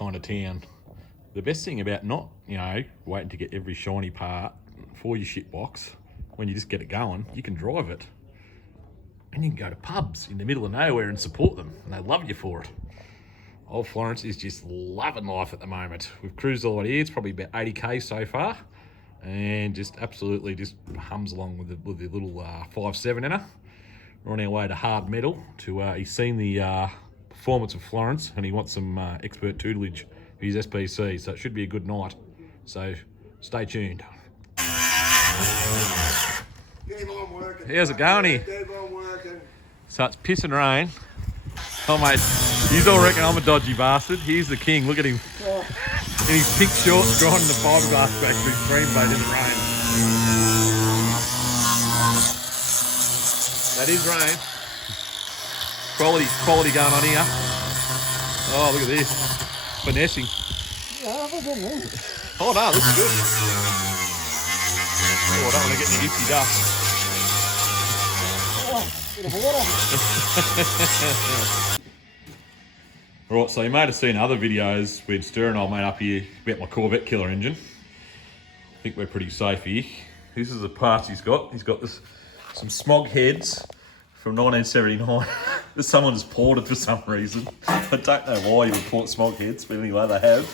kind of town. The best thing about not, you know, waiting to get every shiny part for your shit box, when you just get it going, you can drive it. And you can go to pubs in the middle of nowhere and support them, and they love you for it. Old Florence is just loving life at the moment. We've cruised all the way here. It's probably about 80k so far, and just absolutely just hums along with the little 5.7 in her. We're on our way to hard metal to. He's seen the performance of Florence, and he wants some expert tutelage for his SPC. So it should be a good night. So stay tuned. How's it going here? So it's pissing rain. Oh mate, he's all reckon I'm a dodgy bastard. He's the king, look at him. In his pink shorts, grinding the fiberglass factory, green bait in the rain. That is rain. Quality going on here. Oh, look at this. Finessing. Oh no, looks good. Oh, I don't want to get any ipsy dust. Right, so you might have seen other videos with Ster and I made up here about my Corvette killer engine. I think we're pretty safe here. This is the parts he's got. He's got some smog heads from 1979 that someone has ported for some reason. I don't know why you would port smog heads, but anyway, they have.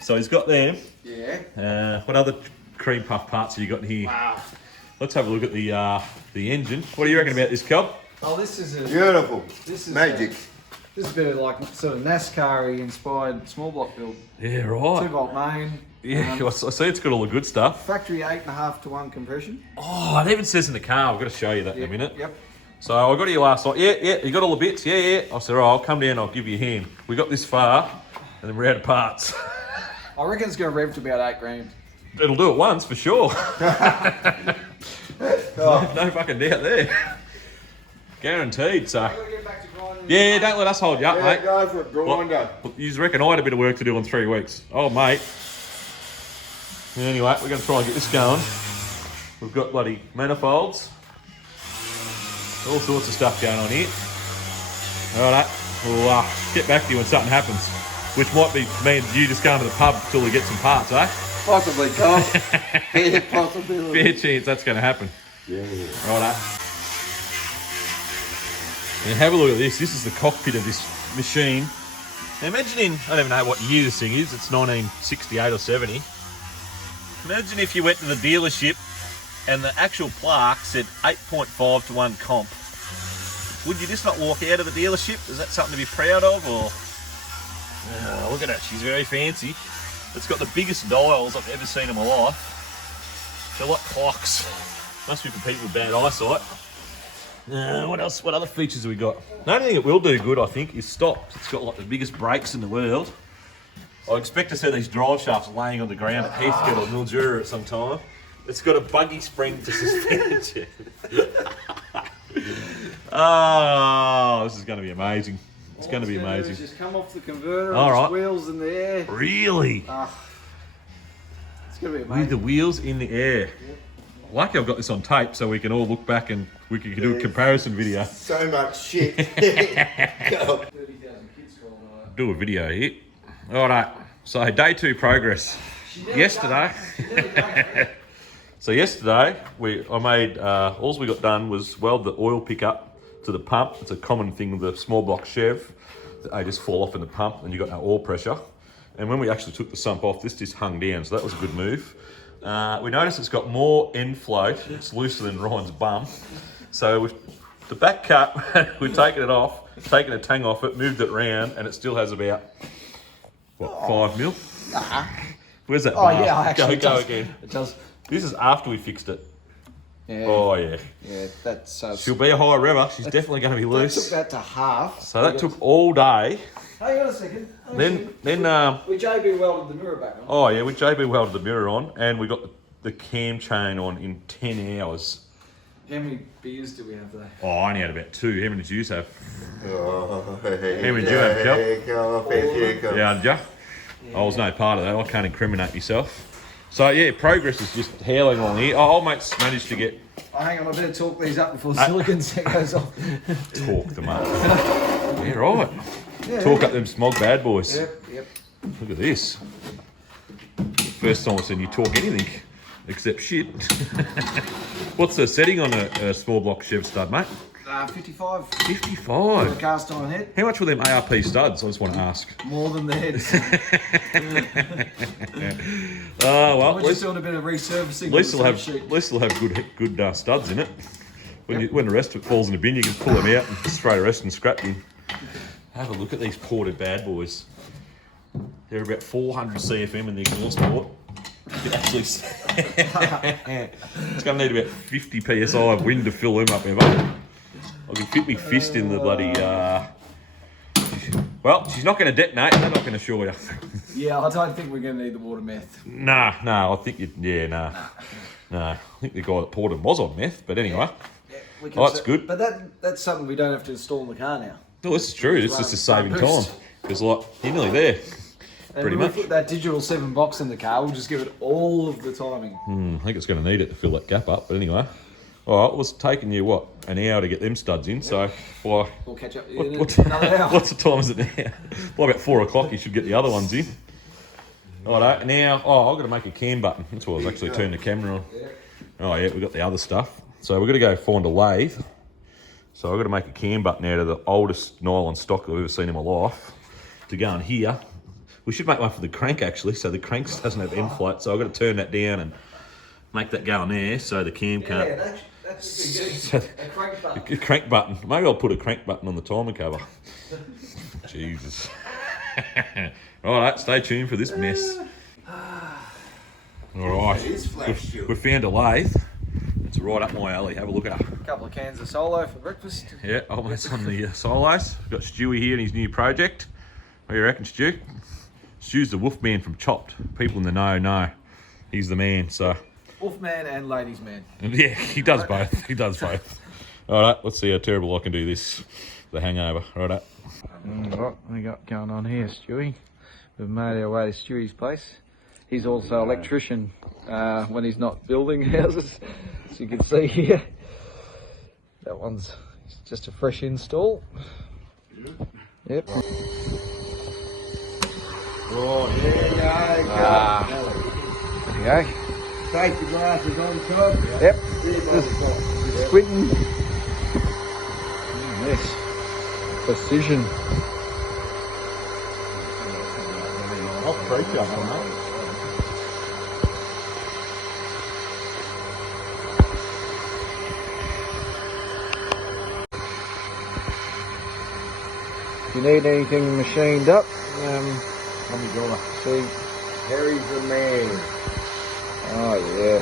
So he's got them. Yeah. What other cream puff parts have you got in here? Wow. Let's have a look at the engine. What do you reckon about this, Cobb? Oh, this is beautiful. This is magic. This is a bit of like sort of NASCAR-y inspired small block build. Yeah, right. 2-volt main. Yeah, I see it's got all the good stuff. Factory 8.5 to 1 compression. Oh, it even says in the car. I've got to show you that in a minute. Yep. So I got here last night. Yeah, you got all the bits. Yeah. I said, all right, I'll come down. I'll give you a hand. We got this far, and then we're out of parts. I reckon it's going to rev to about 8 grand. It'll do it once for sure. No fucking doubt there. Guaranteed. So. Yeah, don't let us hold you up, mate. Go for it, grinder. Well, you reckon I had a bit of work to do in 3 weeks? Oh, mate. Anyway, we're going to try and get this going. We've got bloody manifolds. All sorts of stuff going on here. All right, we'll get back to you when something happens, which might be me and you just going to the pub till we get some parts, eh? Possibly, Tom. Fair possibility. Fair chance that's going to happen. Yeah. All right. And have a look at this. This is the cockpit of this machine. Now imagine I don't even know what year this thing is. It's 1968 or 70. Imagine if you went to the dealership and the actual plaque said 8.5 to 1 comp. Would you just not walk out of the dealership? Is that something to be proud of, or? Oh, look at her, she's very fancy. It's got the biggest dials I've ever seen in my life. They're like clocks. Must be for people with bad eyesight. What else? What other features have we got? The only thing it will do good, I think, is stops. It's got like the biggest brakes in the world. I expect to see these drive shafts laying on the ground at Heathcote or Mildura at some time. It's got a buggy spring to suspend it. Oh, this is going to be amazing. It's going to be amazing. Just come off the converter All and right. wheels in the air. Really? It's going to be amazing. With the wheels in the air. Yep. Lucky I've got this on tape so we can all look back and we can do a comparison video. So much shit. 30,000 kids called. Do a video here. All right. So day 2 progress. Yesterday. So yesterday I made all we got done was weld the oil pickup to the pump. It's a common thing with the small block Chev. They just fall off in the pump and you got no oil pressure. And when we actually took the sump off, this just hung down. So that was a good move. We noticed it's got more end float. It's looser than Ryan's bum. So with the back cut, we've taken it off, taken a tang off it, moved it around, and it still has about, what, 5 mil? Where's that bar? Yeah, actually Go again. It does. This is after we fixed it. Yeah. Oh, yeah. Yeah, that's... She'll be a high rever. She's definitely going to be loose. That took that to half. So that took all day. Hang on a second. Then we JB welded the mirror back on. Oh yeah, we JB welded the mirror on, and we got the cam chain on in 10 hours. How many beers do we have there? Oh, I only had about 2. How many did you have? How many did you have, Kel? Yeah, did you? I was no part of that. I can't incriminate myself. So yeah, progress is just howling on here. Oh, old mate's managed to get... Oh, hang on, I better talk these up before the silicon set goes off. Talk them up. Yeah, right. Yeah, talk up them smog bad boys. Yep. Look at this. First time I've seen you talk anything except shit. What's the setting on a small block Chev stud, mate? 55. 55. Cast iron head. How much were them ARP studs? I just want to ask. More than the heads. Oh well. We're just doing a bit of resurfacing. At least they'll have good studs in it. When the rest of it falls in the bin, you can pull them out and spray the rest and scrap them. Have a look at these ported bad boys. They're about 400 CFM in the exhaust port. Actually, it's going to need about 50 psi of wind to fill them up, Ever. I can fit my fist in the bloody. Well, she's not going to detonate. I'm not going to assure you. Yeah, I don't think we're going to need the water meth. Nah. I think you. Yeah, nah. I think the guy that poured them was on meth, but anyway. Yeah, oh, that's good. But that's something we don't have to install in the car now. No, this is true. It's just a saving time because, like, you're nearly there. And pretty when much. we put that digital 7 box in the car, we'll just give it all of the timing. I think it's going to need it to fill that gap up. But anyway. All right, it was taking you, what, an hour to get them studs in, so why... We'll catch up What, in another hour. what's the time is it now? Well, about 4 o'clock you should get the other ones in. Righto, now, I've got to make a cam button. That's why I was actually turning the camera on. Oh yeah, we've got the other stuff. So we're going to go find a lathe. So I've got to make a cam button out of the oldest nylon stock I've ever seen in my life to go in here. We should make one for the crank, actually, so the crank doesn't have end float. So I've got to turn that down and make that go in there so the cam can't... Yeah, that's a crank button. A crank button. Maybe I'll put a crank button on the timer cover. Jesus. Alright, stay tuned for this mess. Alright, we found a lathe. It's right up my alley. Have a look at it. A couple of cans of Solo for breakfast. Yeah, old mate's on the solos. We've got Stewie here in his new project. What do you reckon, Stu? Stu's the wolf man from Chopped. People in the know. He's the man, so... Wolfman and ladies man. Yeah, he does both. He does both. All right, let's see how terrible I can do this. The hangover. Right. What we got going on here, Stewie? We've made our way to Stewie's place. He's also an electrician when he's not building houses, as you can see here. That one's just a fresh install. Yep. Oh, there you There you go. Safety glasses on top. Yep. Just squinting. Yes. Precision. I'll freak you up on that. If you need anything machined up, Let me go. see. Harry's the man. Oh yeah.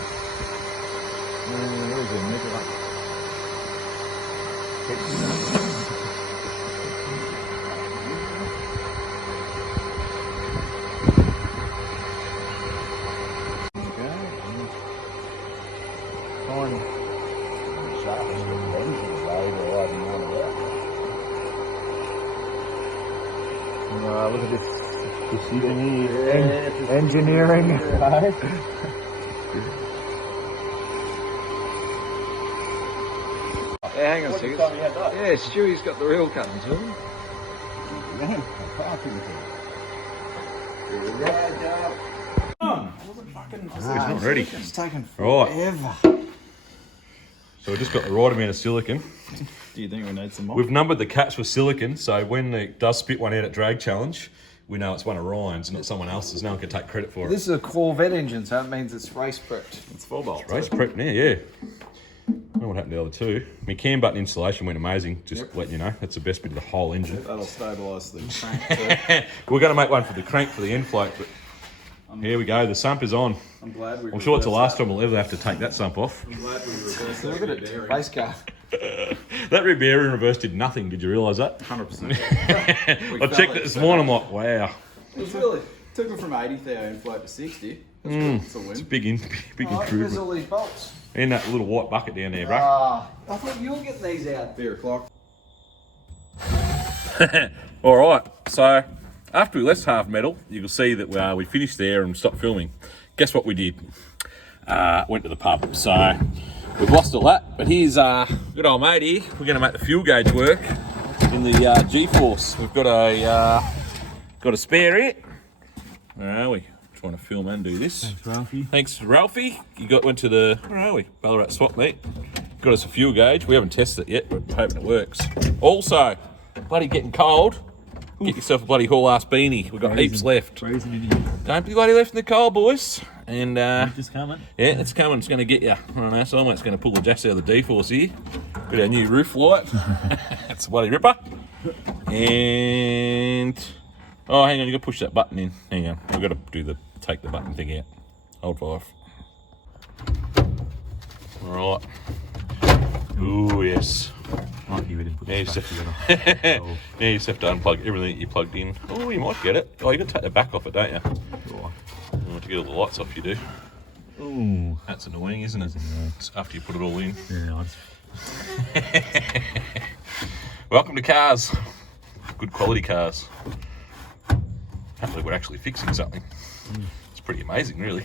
Where's the nickel? Fine. Look at this. Engineering. Yeah, hang on a second. Yeah, Stewie's got the real cutting tool. It's not ready. It's taken Right. forever. So we've just got the right amount of silicon. Do you think we need some more? We've numbered the caps with silicon, so when it does spit one out at Drag Challenge, we know it's one of Ryan's, not someone else's. No one can take credit for it. This is a Corvette engine, so it means it's race prepped. It's 4 bolts. Race prep now, yeah. I don't know what happened to the other two. My cam button installation went amazing, just letting you know. That's the best bit of the whole engine. That'll stabilise the crank. We're going to make one for the crank for the end float, but here we go. The sump is on. I'm glad we. I'm sure it's the last time we'll ever have to take that sump off. I'm glad we reversed Look at it, race car. That rear bearing in reverse did nothing. Did you realise that? 100%. I checked it this morning. I'm like, wow. It really took it from 80,000 float to 60. It's a It's a win. big Where's improvement. all these bolts? And that little white bucket down there, bro. I thought you were getting these out. 3 o'clock. All right, so after we left half metal, you can see that we finished there and stopped filming. Guess what we did? Went to the pub. So we've lost all that, but here's good old mate here. We're going to make the fuel gauge work in the G-Force. We've got a spare here. Where are we? Trying to film and do this. Thanks, Ralphie. Thanks, Ralphie. Went to the, where are we? Ballarat swap meet. Got us a fuel gauge. We haven't tested it yet, but hoping it works. Also, bloody getting cold. Get yourself a bloody haul-ass beanie. We've got heaps left. Freezing in here. Don't be bloody left in the cold, boys. And Just coming. yeah, it's coming. It's going to get you. I don't know, so it's going to pull the jacks out of the D-force here. Got our new roof light. That's a bloody ripper. And oh, hang on, you got to push that button in. Hang on, we've got to take the button thing out. Hold 5. All right. Ooh, yes. Lucky we didn't put Now you this just back have together. now you just have to unplug everything that you plugged in. Oh, you might get it. Oh, you got to take the back off it, don't you? Oh. You want to get all the lights off, you do. Ooh. That's annoying, isn't it? It's after you put it all in. Yeah, I just... Welcome to cars. Good quality cars. Hopefully we're actually fixing something. It's pretty amazing, really.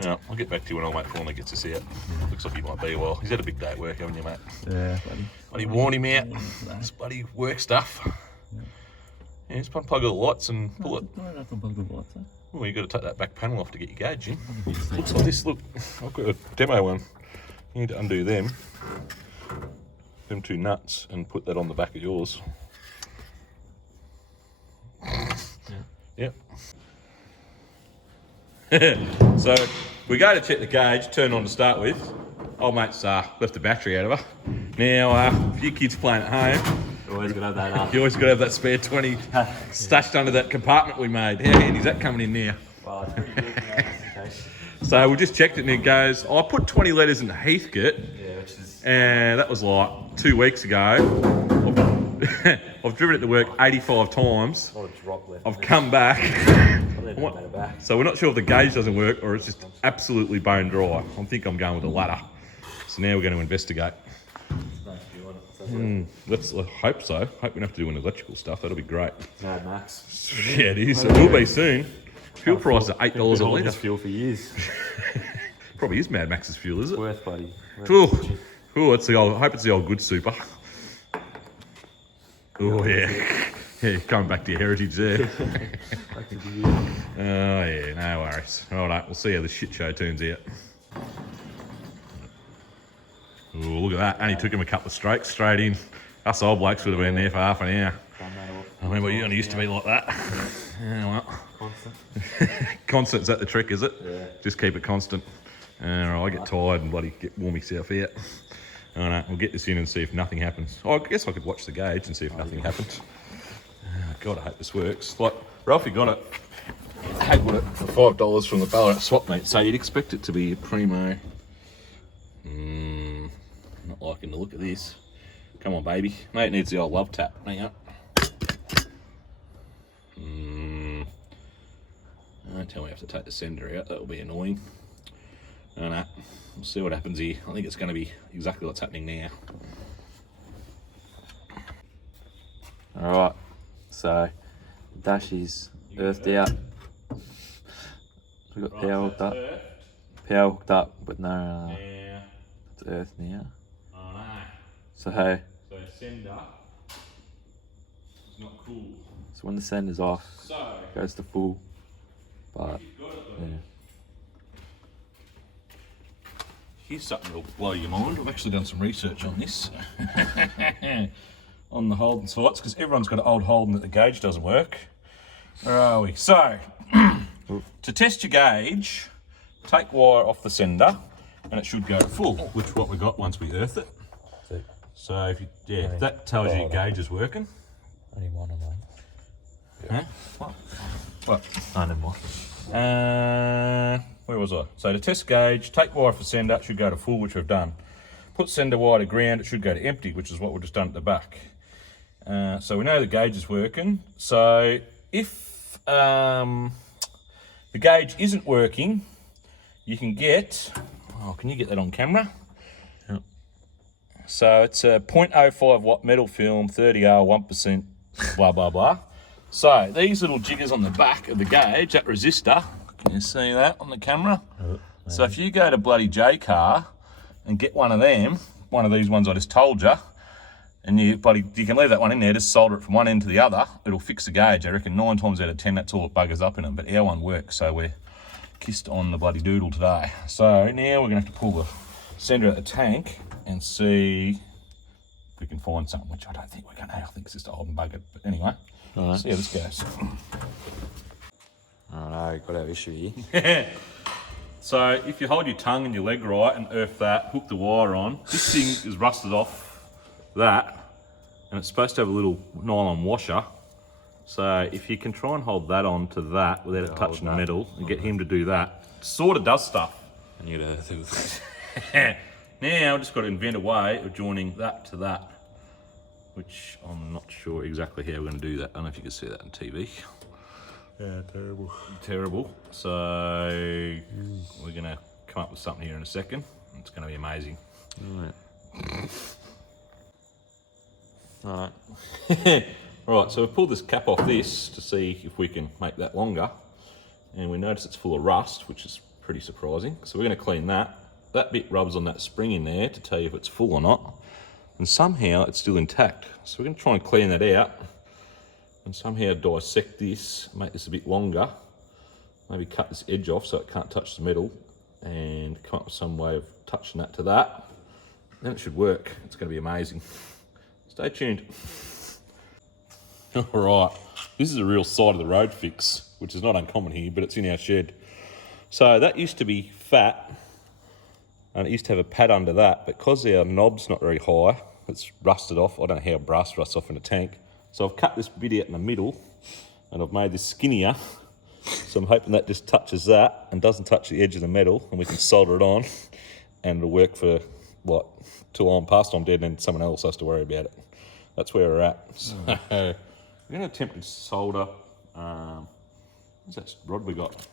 Yeah, I'll get back to you when old mate Fauna gets us out. Looks like he might be a while. He's had a big day at work, haven't you, mate? Yeah, buddy. Bloody worn him out. This bloody work stuff. Yeah, just unplug all the lights and pull it. No, I don't unplug the lights, huh? Well, you've got to take that back panel off to get your gauge in. Looks like this. Look, I've got a demo one. You need to undo them 2 nuts, and put that on the back of yours. Yep. So we go to check the gauge, turn on to start with. Old mate's left the battery out of her. Now, a few kids playing at home. Always gotta have that You always got to have that spare 20 stashed under that compartment we made. How handy's that coming in now? Well, it's pretty good now, So we just checked it and it goes, I put 20 litres in the Heathcote, yeah, which is... and that was like 2 weeks ago. I've driven it to work 85 times. A lot of drop left. I've come back. back. So we're not sure if the gauge doesn't work or it's just absolutely bone dry. I think I'm going with a ladder. So now we're going to investigate. Let's hope so. Hope we don't have to do any electrical stuff. That'll be great. Mad Max. Yeah, it is. It will be soon. Fuel prices are $8 a litre. Fuel for years. Probably is Mad Max's fuel, is it? Worth, buddy. Oh, it's the old. I hope it's the old good super. Oh yeah, yeah. Coming back to your heritage there. Oh yeah, no worries. All right, we'll see how the shit show turns out. Oh, look at that! Only took him a couple of strokes straight in. Us old blokes would have been there for half an hour. I remember you only used to be like that. Yeah, well. Constant. Constant, is that the trick, is it? Yeah. Just keep it constant. I get tired and bloody warm myself out. All right, we'll get this in and see if nothing happens. Oh, I guess I could watch the gauge and see if nothing happens. God, I hope this works. Like, Ralphie got it. I got it for $5 from the Ballarat swap meet, so you'd expect it to be a primo. Not liking the look of this. Come on, baby. Mate needs the old love tap. Hang on. Don't tell me I have to take the sender out. That'll be annoying. Oh, no. We'll see what happens here. I think it's going to be exactly what's happening now. Alright, so dash is earthed out. We've got power hooked up. Power hooked up, but no, it's earth now. Oh no. So hey, So sender is not cool. so when the sender's off, So it goes to full. But you've got it though. yeah. Here's something that'll blow your mind. I've actually done some research on this. On the Holden sites, because everyone's got an old Holden that the gauge doesn't work. Where are we? So, to test your gauge, take wire off the sender, and it should go full, which is what we got once we earth it. So, if you, if that tells you your gauge is working. Only one on Huh? What? that. No, never mind. Where was I? So to test gauge, take wire off the sender, it should go to full, which we've done. Put sender wire to ground, it should go to empty, which is what we've just done at the back. So we know the gauge is working. So if the gauge isn't working, you can get, oh, can you get that on camera? Yep. So it's a 0.05 watt metal film, 30R, 1%, blah, blah, blah. So these little jiggers on the back of the gauge, that resistor, can you see that on the camera? So if you go to bloody J-Car and get one of them, one of these ones I just told you, And you can leave that one in there, just solder it from one end to the other. It'll fix the gauge. I reckon 9 times out of 10, that's all it buggers up in them. But our one works, so we're kissed on the bloody doodle today. So now we're gonna have to pull the centre out of the tank and see if we can find something, which I don't think we're gonna. I think it's just a Holden bugger. But anyway, let's see how this goes. Oh no, got our issue here. So if you hold your tongue and your leg right and earth that, hook the wire on, this thing is rusted off that, and it's supposed to have a little nylon washer. So if you can try and hold that on to that without it touching the metal and get him to do that, it sort of does stuff. And you gotta do that. Now I've just got to invent a way of joining that to that, which I'm not sure exactly how we're going to do that. I don't know if you can see that on TV. Yeah, terrible. Terrible. So we're going to come up with something here in a second. It's going to be amazing. Alright. Right, so we've pulled this cap off this to see if we can make that longer. And we notice it's full of rust, which is pretty surprising. So we're going to clean that. That bit rubs on that spring in there to tell you if it's full or not. And somehow it's still intact. So we're going to try and clean that out and somehow dissect this, make this a bit longer. Maybe cut this edge off so it can't touch the metal and come up with some way of touching that to that. Then it should work. It's going to be amazing. Stay tuned. All right, this is a real side of the road fix, which is not uncommon here, but it's in our shed. So that used to be fat, and it used to have a pad under that, but because our knob's not very high, it's rusted off. I don't know how brass rusts off in a tank. So I've cut this bit out in the middle, and I've made this skinnier. So I'm hoping that just touches that and doesn't touch the edge of the metal, and we can solder it on, and it'll work for, what, till I'm past I'm dead, and then someone else has to worry about it. That's where we're at. So we're going to attempt to solder, what's that rod we got?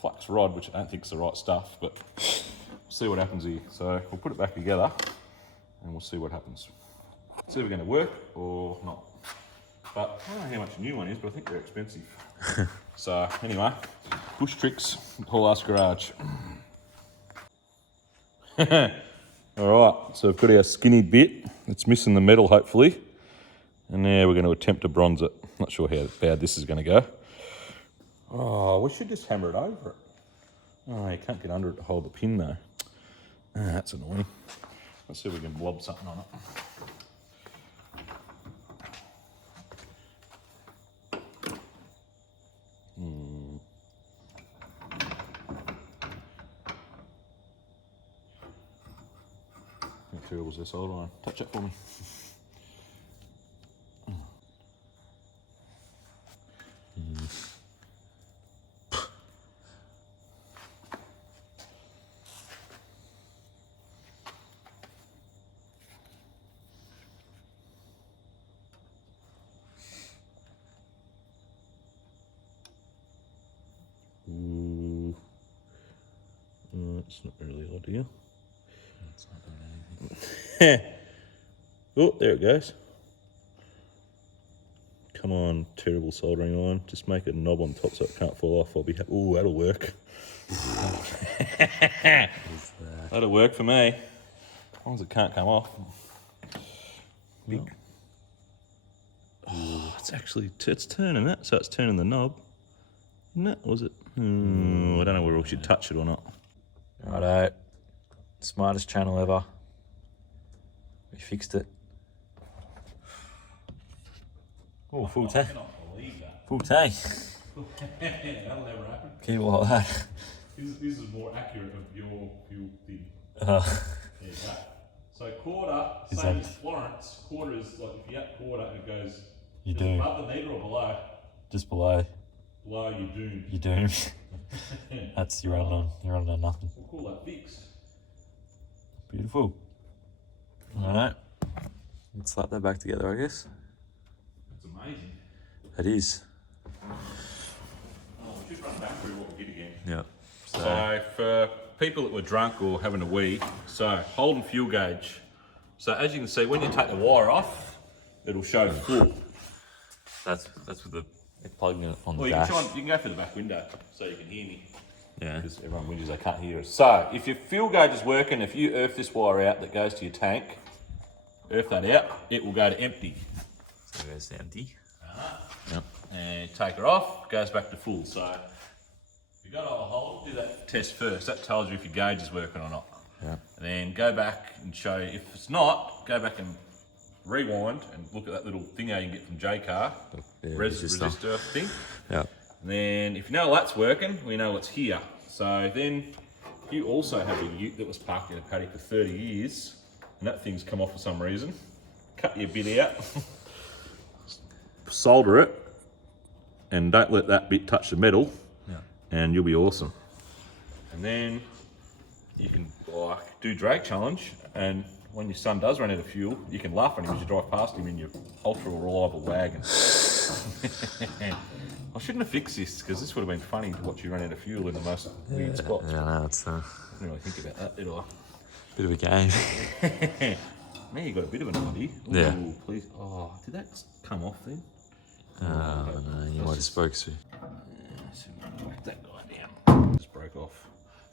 Flux rod, which I don't think is the right stuff, but we'll see what happens here. So we'll put it back together and we'll see what happens. See if we're going to work or not. But I don't know how much a new one is, but I think they're expensive. So anyway, bush tricks, Paul Ask Garage. All right, so we've got our skinny bit. It's missing the metal, hopefully. And now we're going to attempt to bronze it. Not sure how bad this is going to go. Oh, we should just hammer it over it. Oh, you can't get under it to hold the pin though. That's annoying. Let's see if we can blob something on it. How terrible is this? Hold on. Touch it for me. That's not really ideal. It's not doing anything. Oh, there it goes. Come on, terrible soldering iron. Just make a knob on top so it can't fall off. I'll be happy. Oh, that'll work. That'll work for me. As long as it can't come off. Big. Oh, it's actually, it's turning it, so it's turning the knob. Isn't it? Was it? I don't know whether we should touch it or not. Righto. Smartest channel ever. We fixed it. Oh, full tank. Full tank. That'll never happen. Keep it like that. This is more accurate of your fuel thing. There you go. So quarter, Is same that- as Florence. Quarter is like if you add quarter, it goes You is do. it above the meter or below. Just below. Below you doom. You do. That's you're running on nothing. We'll call that fixed. Beautiful. Alright. Let's slap that back together, I guess. That's amazing. It is. Oh, we should run back through what we did again. Yeah. So for people that were drunk or having a wee, so Holden fuel gauge. So as you can see, when you take the wire off, it'll show full. That's with the it's plugging it on Well, the you dash. can go through the back window so you can hear me. Yeah. Because everyone whinges they can't hear us. So if your fuel gauge is working, if you earth this wire out that goes to your tank, earth that out, it will go to empty. So it goes to empty. Yep. And take it off, goes back to full. So if you've got a hole, do that test first. That tells you if your gauge is working or not. Yeah. And then go back and show you, if it's not, go back and rewind and look at that little thing how you can get from J-Car, resistor thing. Yeah. And then if you know that's working, we know what's here. So then if you also have a ute that was parked in a paddock for 30 years and that thing's come off for some reason, cut your bit out, solder it, and don't let that bit touch the metal, and you'll be awesome. And then you can like do drag challenge, and when your son does run out of fuel, you can laugh at him as you drive past him in your ultra reliable wagon. I shouldn't have fixed this because this would have been funny to watch you run out of fuel in the most weird spots. Yeah, no, it's I didn't really think about that, did I? bit of a game. Now you got a bit of an idea. Ooh, Yeah. Please. Oh, did that come off then? No, you might have spoke to. So whack that guy down. Just broke off.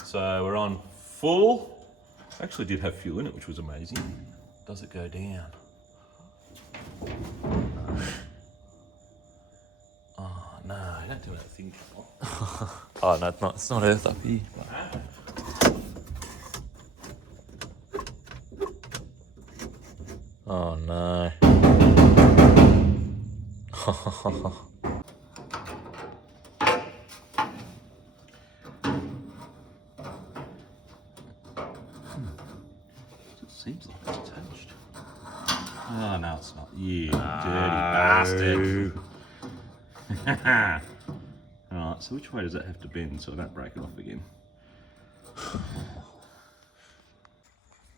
So we're on full. Actually did have fuel in it, which was amazing. Does it go down? Oh no, don't do that thing. Oh no, it's not earth up here. Oh no. It seems like it's attached. Oh no, it's not. You dirty bastard. Alright, so which way does that have to bend so I don't break it off again?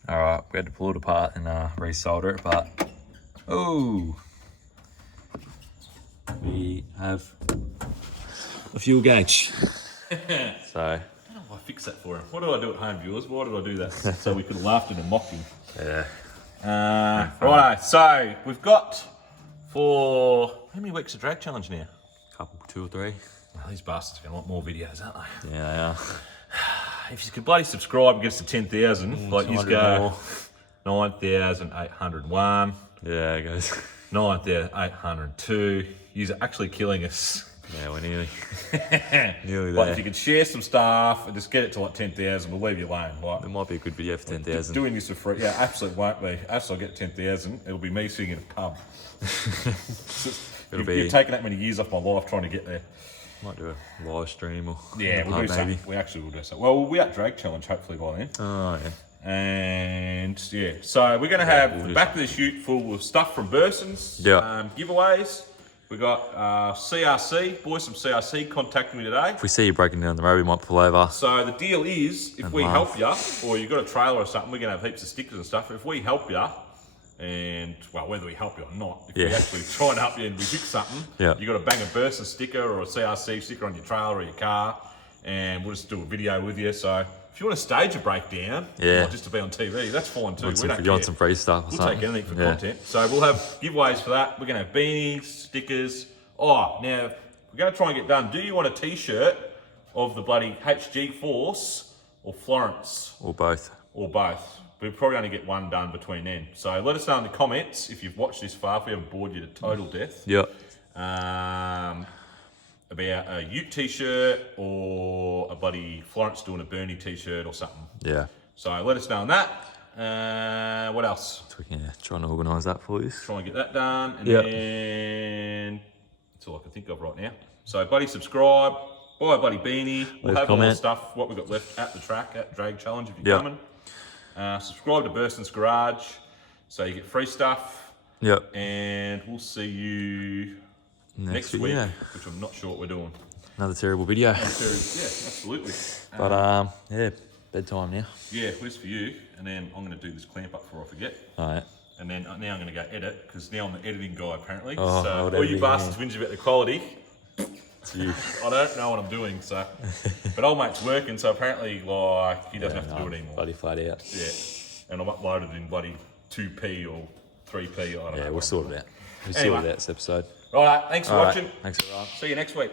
Alright, we had to pull it apart and resolder it, but oh, we have a fuel gauge. So I don't know why I fixed that for him. What do I do at home, viewers? Why did I do that? So we could have laughed and mocked him. yeah, Righto, so we've got for how many weeks of drag challenge now? couple, 2 or 3. Well, these bastards are going to want more videos, aren't they? Yeah, they are. If you could bloody subscribe and get us to 10,000, like you 200 go more. 9,801, Yeah, it goes. 9,802. You're actually killing us. Yeah, we're nearly But there. if you could share some stuff and just get it to like 10,000, we'll leave you alone. Like, It might be a good video for 10,000. doing this for free, yeah, absolutely won't be. After I get 10,000, it'll be me sitting in a pub. You've taken that many years off my life trying to get there. Might do a live stream or Yeah, we'll do maybe. something. We actually will do something. Well, we'll be at Drag Challenge hopefully by then. Oh yeah. And yeah, so we're going to have we'll the do back of the chute full of stuff from Burson's. Yeah. Giveaways. We got CRC, boys from CRC contacted me today. If we see you breaking down the road, we might pull over. So the deal is, if And we laugh. help you, or you've got a trailer or something, we're going to have heaps of stickers and stuff. If we help you, and well, whether we help you or not, if we Yeah. actually try and help you and we fix something, Yeah. you got to bang a Burson sticker or a CRC sticker on your trailer or your car, and we'll just do a video with you. So if you want to stage a breakdown, Yeah. or just to be on TV, that's fine too. We don't You want care. some free stuff or We'll something? take anything for Yeah. content. So we'll have giveaways for that. We're going to have beanies, stickers. Oh, now we're going to try and get done. Do you want a T-shirt of the bloody HG Force or Florence Or both. or both? We'll probably only get one done between then. So let us know in the comments if you've watched this far, if we haven't bored you to total death. Yep. About a Ute T-shirt or a bloody Florence doing a Bernie T-shirt or something. Yeah. So let us know on that. What else? So we can try and organise that for you. Try and get that done, and Yep. then that's all I can think of right now. So, buddy, subscribe, buy a bloody beanie. We'll Leave have all the comment. stuff, what we've got left at the track, at Drag Challenge if you're Yep. coming. Subscribe to Burson's Garage so you get free stuff, Yep. and we'll see you next week, video. which I'm not sure what we're doing. Another terrible video. Yeah, absolutely. But yeah, bedtime now. Yeah, where's for you, and then I'm going to do this clamp up before I forget. Alright. And then now I'm going to go edit, because now I'm the editing guy apparently. Oh, so old all you editing, bastards whinge about the quality. It's you. I don't know what I'm doing, so. But old mate's working, so apparently like he doesn't have to do it anymore. Bloody flat out. Yeah. And I'm uploaded in bloody 2p or 3p, I don't know. Yeah, we'll sort it out. We'll Anyway. sort it out this episode. Right, thanks for Alright, watching. thanks for watching. See you next week.